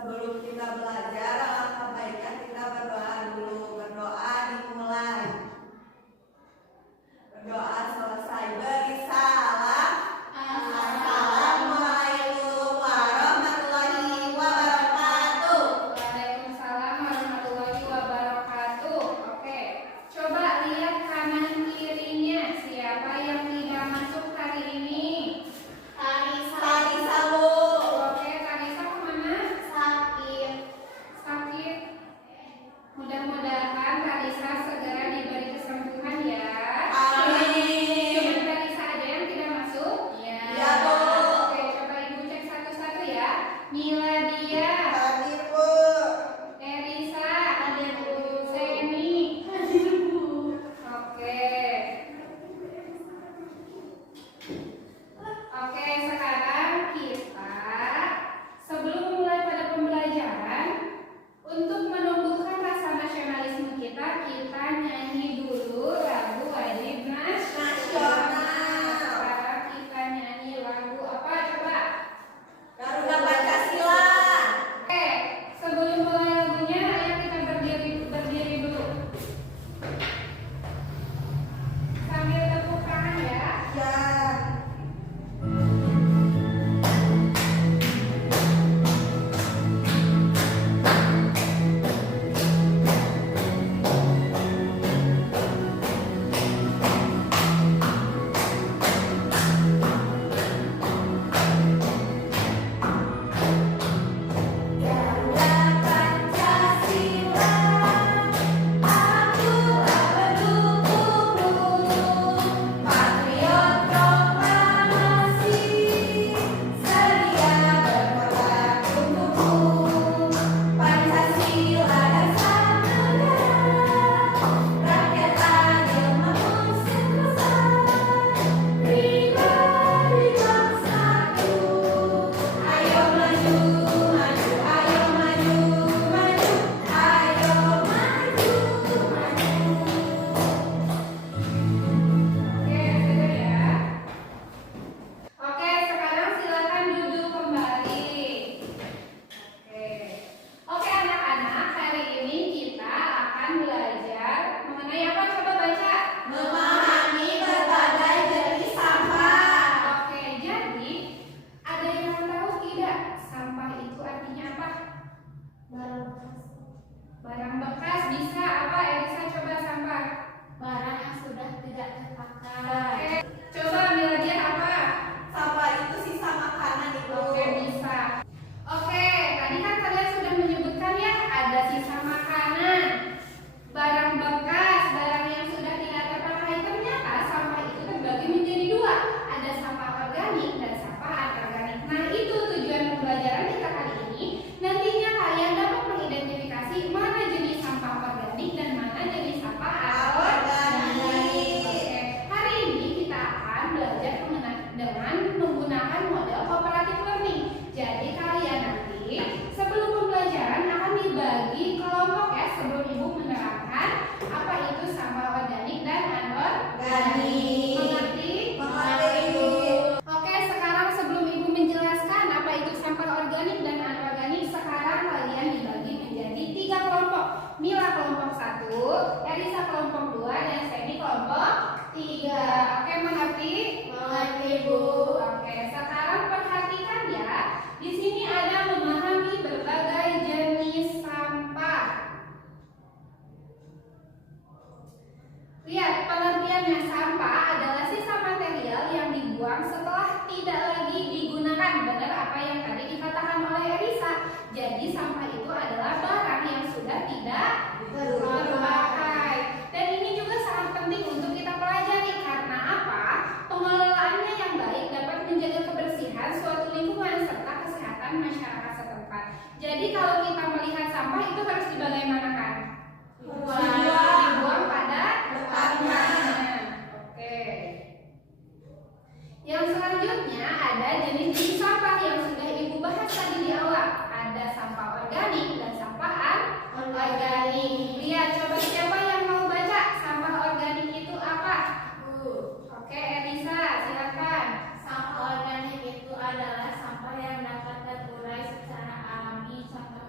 Sebelum kita belajar, alangkah baiknya kita berdoa dulu. Berdoa dimulai. Berdoa selesai. Beri salam. Assalamualaikum warahmatullahi wabarakatuh. Waalaikumsalam warahmatullahi wabarakatuh. Oke, coba lihat kanan kirinya. Siapa yang tidak masuk hari ini? Tarisa, Bu. Oke, Tarisa kemana? Sakit. Mudah-mudahan Tarisa segera diberi kesembuhan ya. Amin. Cuma Tarisa aja yang tidak masuk? Ya, Bu. Oke, coba Ibu cek satu-satu ya. Miladia, Hadir, Bu. Erisa, Hadir, Bu. Seni. Hadir, Bu. Oke. Oke, sekarang kita sebelum memulai pada pembelajaran, untuk menumbuhkan rasa nasionalisme kita nyanyi dulu lagu wajib Nasional. Sekarang kita nyanyi lagu apa coba? Garuda Pancasila. Oke, sebelum mulai lagunya, ayo kita berdiri dulu. Sambil tepuk tangan ya. Ya. Garuda Pancasila, aku pendukungmu, patriot proklamasi, sedia berkorban untukmu. Pancasila dasar negara, rakyat adil makmur sentosa, pribadi bersatu. Ayo maju, maju, ayo maju, maju, ayo maju, maju. Oke, sudah ya. Oke, sekarang silakan duduk kembali. Oke, anak-anak, hari ini kita akan belajar mengenai apa? Coba baca. Memahami berbagai jenis sampah. Oke, jadi ada yang tahu tidak sampah itu artinya apa? Barang bekas bisa apa? Elisa coba sampah. Barang yang sudah tidak terpakai. Oke, coba Miladia apa? Sampah itu sisa makanan, Ibu. Oke, bisa. Oke, tadi kan kalian sudah menyebutkan ya, ada sisa makanan, barang bekas, barang yang sudah tidak terpakai. Ternyata sampah itu terbagi menjadi dua, ada sampah organik dan sampah anorganik. Nah, itu tujuan pembelajaran kita kali ini. Nantinya kalian dapat mengidentifikasi mana jenis sampah organik dan mana jenis sampah anorganik. Oke, hari ini kita akan belajar dengan menggunakan model cooperative learning. Jadi kalian nanti sebelum pembelajaran akan dibagi kelompok ya, sebelum Ibu menerangkan apa itu sampah organik dan anorganik. Mengerti? Mengerti. Oke, sekarang sebelum Ibu menjelaskan apa itu sampah organik dan anorganik, sekarang kalian dibagi menjadi 3 kelompok. Mila kelompok 1, Elisa kelompok 2, dan Seni kelompok 3. Oke, mengerti? Mengerti, Bu. Oke, sekarang perhatikan ya. Di sini ada memahami berbagai jenis sampah. Lihat, pengertiannya sampah adalah sisa material yang dibuang setelah tidak lagi digunakan. Benar apa yang tadi dikatakan oleh Elisa. Jadi sampah itu adalah barang yang sudah tidak terpakai. Dan ini juga sangat penting untuk kita pelajari. Karena apa? Pengelolaannya yang baik dapat menjaga kebersihan suatu lingkungan serta kesehatan masyarakat setempat. Jadi kalau kita melihat sampah itu harus dibagaimanakan? Dibuang pada tempatnya. Oke. Yang selanjutnya ada jenis-jenis sampah yang sudah Ibu bahas tadi di awal. Ada sampah organik dan sampah anorganik. Lihat, coba siapa yang mau baca sampah organik itu apa? Oke, Elisa, silakan. Sampah organik itu adalah sampah yang dapat terurai secara alami. Contoh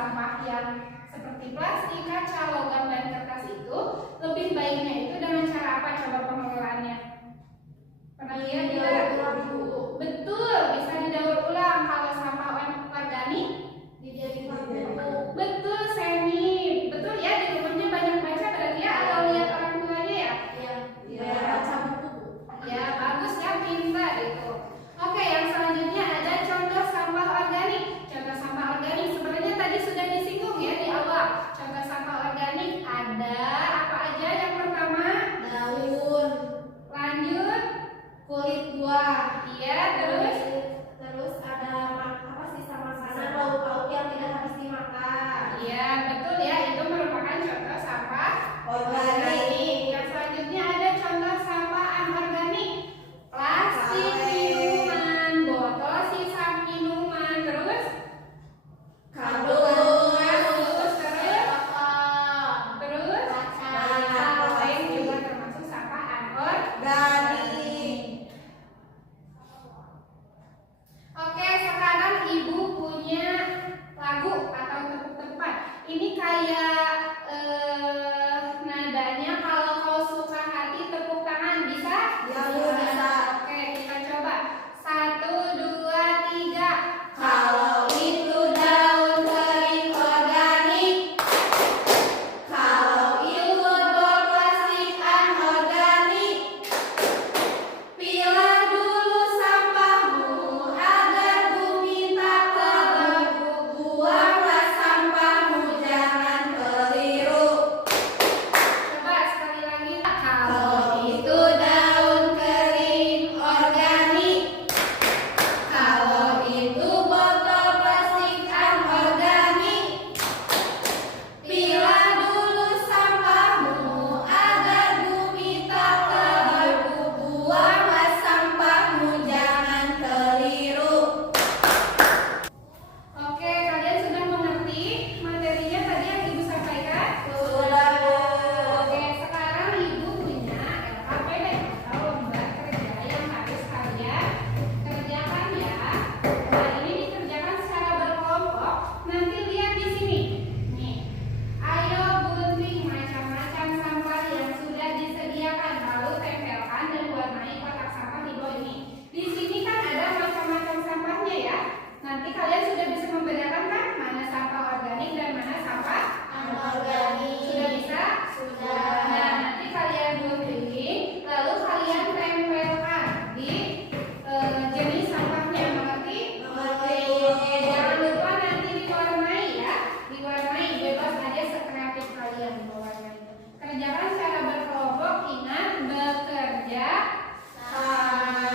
sampah yang seperti plastik, kaca, logam, dan kertas itu lebih baiknya itu dengan cara apa coba pengelolaannya? Pernah lihat tidak? Betul, bisa didaur ulang. Kalau sampah organik Dijadikan buku. betul, Semi. Betul ya, di rumahnya banyak baca berarti ya, atau lihat orang tuanya ya? Iya. Baca buku. Ya, bagus ya, pintar itu. Oke, yang selanjutnya ada contoh sampah organik. Contoh sampah organik sebenarnya tadi sudah disinggung ya di awal. Contoh sampah organik ada apa aja? Yang pertama, Daun. lanjut. Kulit buah. Iya, terus Terus ada apa sisa makanan lauk-lauk yang tidak habis dimakan. iya, betul ya, itu merupakan contoh sampah Organik. Yang selanjutnya ada contoh sampah anorganik. Plastik Kaleng. minuman, botol sisa minuman, terus Kardus. terus Apa? terus kaleng juga termasuk sampah anorganik. Oke, sekarang Ibu punya lagu atau tepuk-tepukan. Ini kayak nadanya kalau kau suka hati tepuk tangan bisa? Ya, Bu, bisa. Oke, kita coba. 1, 2, 3. Kalau itu daun kering organik, kalau itu botol plastik anorganik, pilah dulu sampahmu agar bumi tak terbeku. Buanglah sampahmu, jangan keliru. Coba sekali lagi. Kalau itu daun kering organik, kalau itu botol plastik anorganik, pilah dulu sampahmu agar bumi tak terbeku. Buanglah sampahmu, jangan keliru. Oke, kalian sudah mengerti materinya tadi yang Ibu sampaikan? Sudah, Bu. Oke, sekarang Ibu punya LKPD atau lomba kerja yang harus kalian kerjakan ya. Nah, ini dikerjakan secara berkelompok. Nanti lihat di sini. Nih, ayo gunting macam-macam sampah yang sudah disediakan, lalu tempelkan dan warnai kotak sampah di bawah ini. Di sini kan ada macam-macam sampahnya ya. Nanti kalian sudah bisa membedakan kan mana sampah organik dan mana sampah Anorganik. sudah bisa? Sudah. Nah, nanti kalian gunting, lalu kalian tempelkan di jenis sampahnya, mengerti? Mengerti. Jangan lupa nanti diwarnai ya, diwarnai bebas aja sekreatif kalian mewarnai. Kerjakan secara berkelompok, ingat bekerja sama.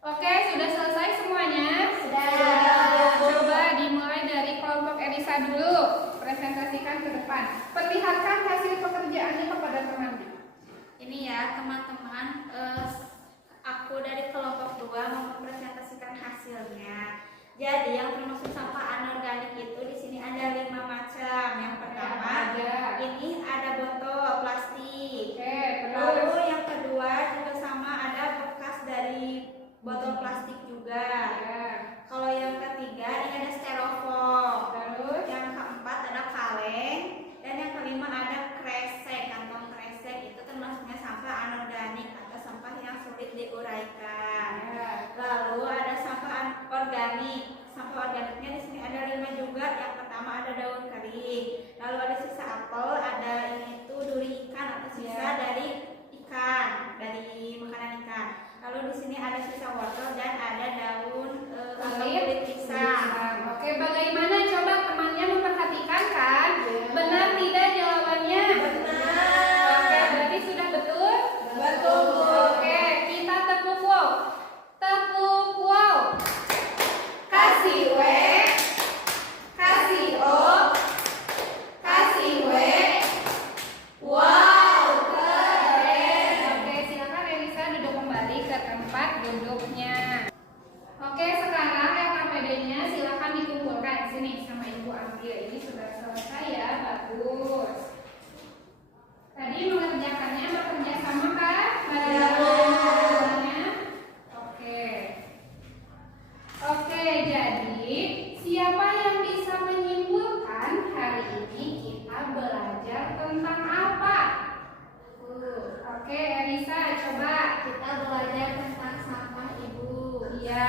Oke, sudah selesai semuanya? Sudah. Coba dimulai dari kelompok Elisa dulu. Presentasikan ke depan. Perlihatkan hasil pekerjaannya kepada teman. Ini ya teman-teman, aku dari kelompok 2 mau mempresentasikan hasilnya. Jadi yang termasuk sampah anorganik itu di sini ada 5 macam. Yang pertama, ini ada botol plastik. Oke, Lalu terus. yang kedua juga sama, ada bekas dari botol plastik juga. Ya, Kalau yang ketiga ini ada styrofoam. terus. Yang keempat ada kaleng, dan yang kelima ada kresek. Kantong kresek itu termasuknya sampah anorganik atau sampah yang sulit diuraikan. Ya. Lalu ada sampah organik. Sampah organiknya di sini ada 5 juga. Yang pertama ada daun kering. Lalu ada sisa apel, ada ini tuh duri ikan atau sisa Ya. dari ikan, dari makanan ikan. Lalu di sini ada sisa wortel dan ada daun atau kulit pisang. Oke, bagaimana coba temannya memperhatikan kan? Benar tidak jawabannya? Benar. Oke, berarti sudah betul? Betul, Bu. Oke, kita tepuk wow. Tepuk wow. Kasih W, kasih O, kasih W. Wow, keren. Oke, silakan Elisa duduk kembali ke tempat duduknya. Oke, sekarang LKPD Jadi, siapa yang bisa menyimpulkan hari ini kita belajar tentang apa? Oke, Elisa, coba. Kita belajar tentang sampah ibu. Iya,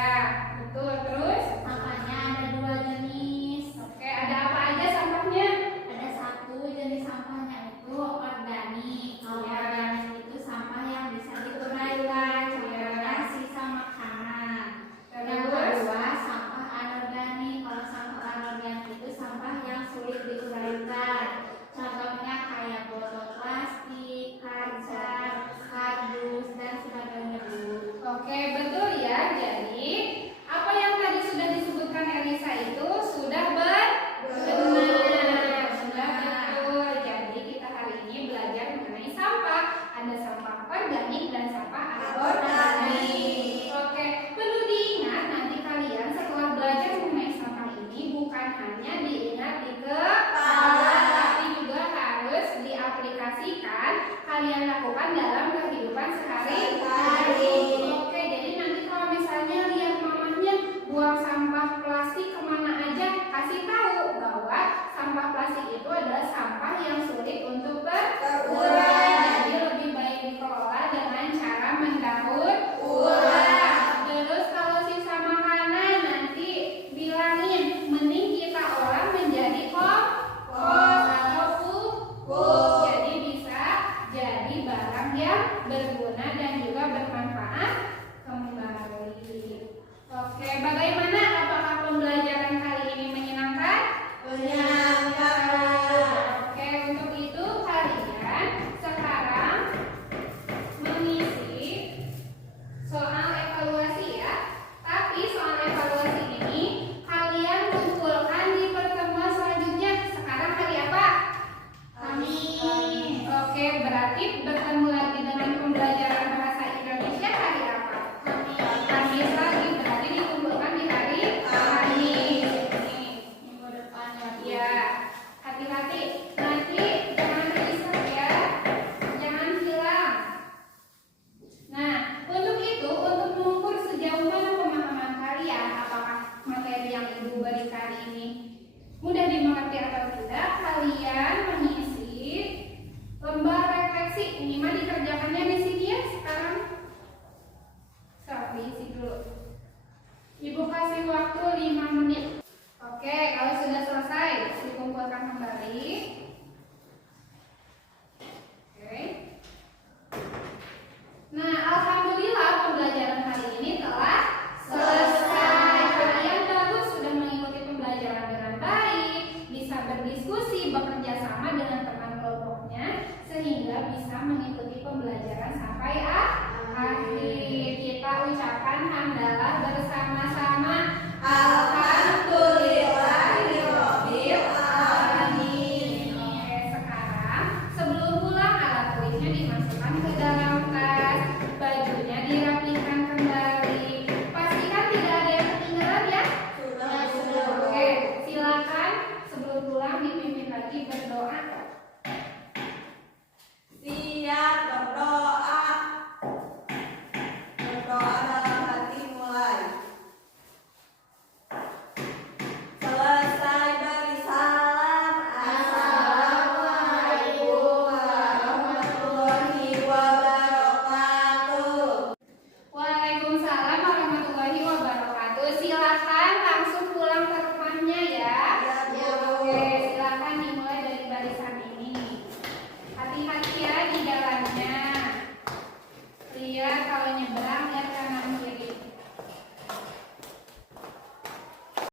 betul. Terus? Sampahnya ada 2 jenis. Oke, ada apa aja sampahnya? Ada 1 jenis sampahnya itu organik. Kalau Iya. organik itu sampah yang bisa diuraikan, Iya. contohnya sisa makanan. Yang Terus? kedua sampah anorganik. Kalau sampah anorganik itu sampah yang sulit diuraikan. Contohnya kayak botol plastik, kaca, kardus dan sebagainya bu. Oke, betul ya. Jadi, apa yang tadi sudah disebutkan Elisa itu sudah benar. Sudah betul. Jadi, kita hari ini belajar mengenai sampah. Ada sampah organik dan sampah anorganik. Oke, perlu diingat nanti kalian setelah belajar mengenai sampah ini bukan hanya diingat di kepala, tapi juga harus diaplikasikan. Kalian lakukan dalam kehidupan sehari-hari. Oke, jadi nanti kalau misalnya lihat mamahnya buang sampah plastik kemana aja, kasih tahu bahwa sampah plastik itu adalah sampah yang sulit untuk terurai. Jadi lebih baik dikelola dengan cara mendaur ulang. Terus kalau sisa makanan nanti bilangin mending kita olah menjadi kompos atau pupuk. Jadi bisa jadi barang yang berguna dan juga bermanfaat kembali. Oke, bagaimana? Apakah pembelajaran kali ini menyenangkan? Oke, untuk itu kalian sekarang mengisi soal evaluasi ya. Tapi soal evaluasi ini kalian kumpulkan di pertemuan selanjutnya. Sekarang hari apa? Kamis. Oke, berarti bertemu lagi dengan pembelajaran bahasa Indonesia hari apa? Kamis lagi, berarti dikumpulkan di hari Kamis. Nih, Minggu depan ya bu. ya, hati-hati. Nanti jangan riset ya, jangan hilang. Nah, untuk itu, untuk mengukur sejauh mana pemahaman kalian, apakah materi yang ibu berikan ini mudah dimengerti atau tidak, kalian mengisi lembar refleksi, minimal dikerjakannya di situ.